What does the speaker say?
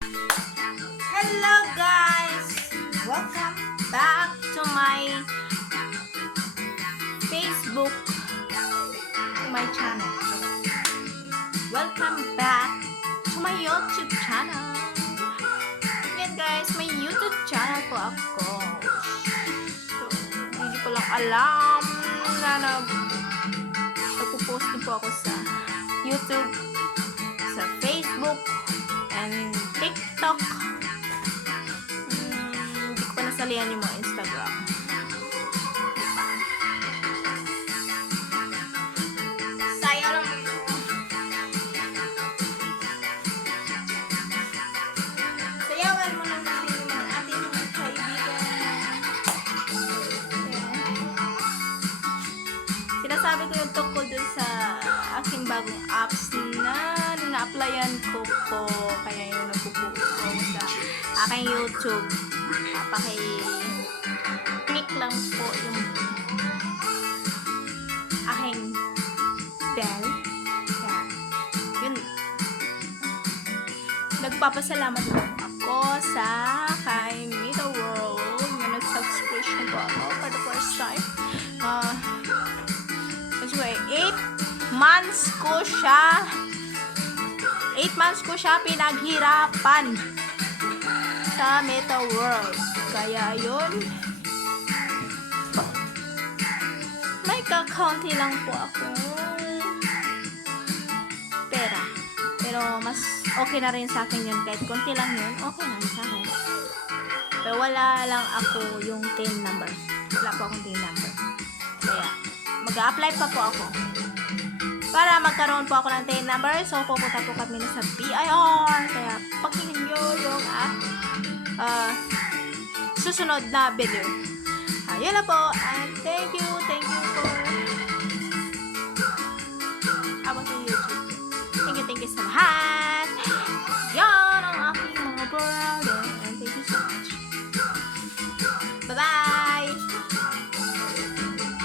Hello guys! Welcome back to my Facebook, to my channel. Welcome back to my YouTube channel. Yan guys, may YouTube channel po ako. So, hindi ko lang alam na nagpo-post din po ako sa YouTube, sa Facebook, and TikTok. Hindi ko pa nasalihan yung mga Instagram. Saya lang. Sayawan mo lang natin yung mga ating mga kaibigan. Sinasabi ko yung tungkol dun sa aking bagong apps na na-applyan ko po, kaya yung nagpupost ko sa aking YouTube. Paki-click lang po yung aking bell. Kaya, yun. Nagpapasalamat po ako sa kay Mita World na nag-subscription po ako for the first time. Anyway, 8 months ko siya pinaghirapan sa Meta World. Kaya yun, may kakaunti lang po akong pera. Pero mas okay na rin sa akin yun. Kahit konti lang yun, okay na rin sa akin. Pero wala lang ako yung TIN number. Wala po akong TIN number. Kaya, mag-a-apply pa po ako. Para magkaroon po ako ng TIN number, so pupunta po kami na sa BIR. Kaya pakinggan nyo yung susunod na video. Ayun na po. And thank you for about the YouTube. Thank you sa lahat.